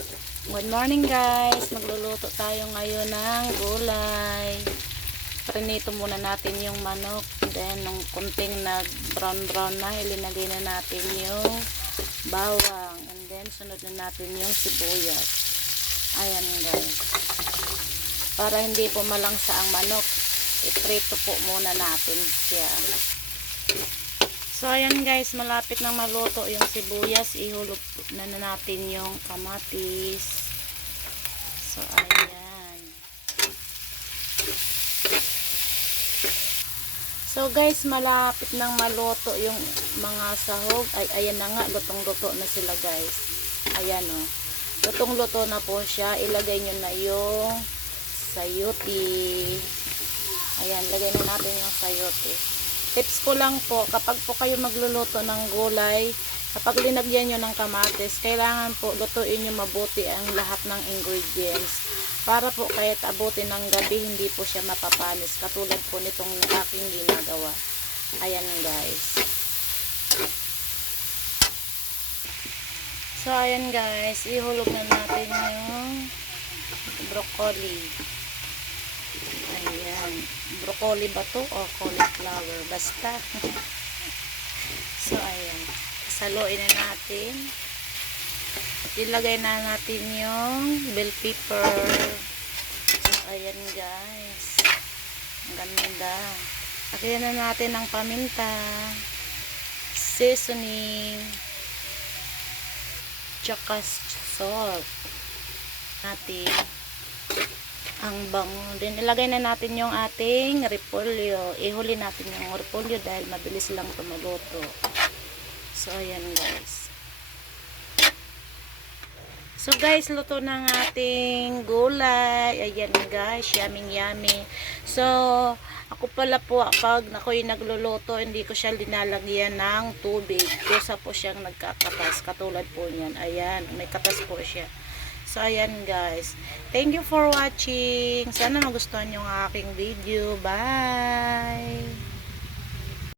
Good morning guys. Magluluto tayo ngayon ng gulay. Prinito muna natin yung manok. Then, nung kunting nag brown brown na, ilinagay na natin yung bawang. And then, sunod na natin yung sibuyas. Ayan guys. Para hindi po malangsa ang manok, iprito po muna natin siya. So, ayan guys, malapit na maluto yung sibuyas. Ihulog na, na natin yung kamatis. So, ayan. So, guys, malapit nang maluto yung mga sahog. Ay, ayan na nga, lutong-luto na sila, guys. Ayan, oh. Lutong-luto na po siya. Ilagay nyo na yung sayuti. Ayan, lagay na natin yung sayuti. Tips ko lang po, kapag po kayo magluluto ng gulay, kapag linagyan nyo ng kamatis, kailangan po lutuin nyo mabuti ang lahat ng ingredients. Para po kahit abutin ng gabi, hindi po siya mapapanis. Katulad po nitong aking ginagawa. Ayan guys. So ayan guys, ihulog na natin yung broccoli. Ayan. Broccoli ba to o cauliflower? Basta. so, ayan. Saluin na natin. At ilagay na natin yung bell pepper. So, ayan guys. Ang ganda. At yan na natin ang paminta. Seasoning. Tsaka salt. Natin ang bango. Then, ilagay na natin yung ating repolyo. Ihuli natin yung repolyo dahil mabilis lang ito. So, ayan guys. So, guys, luto ng ating gulay. Ayan guys, yummy yummy. So, ako pala po, pag ako'y nagluluto, hindi ko siya linalagyan ng tubig. Kusa po siyang nagkakatas. Katulad po niyan. Ayan, may katas po siya. So, ayan guys. Thank you for watching. Sana magustuhan nyo ang aking video. Bye!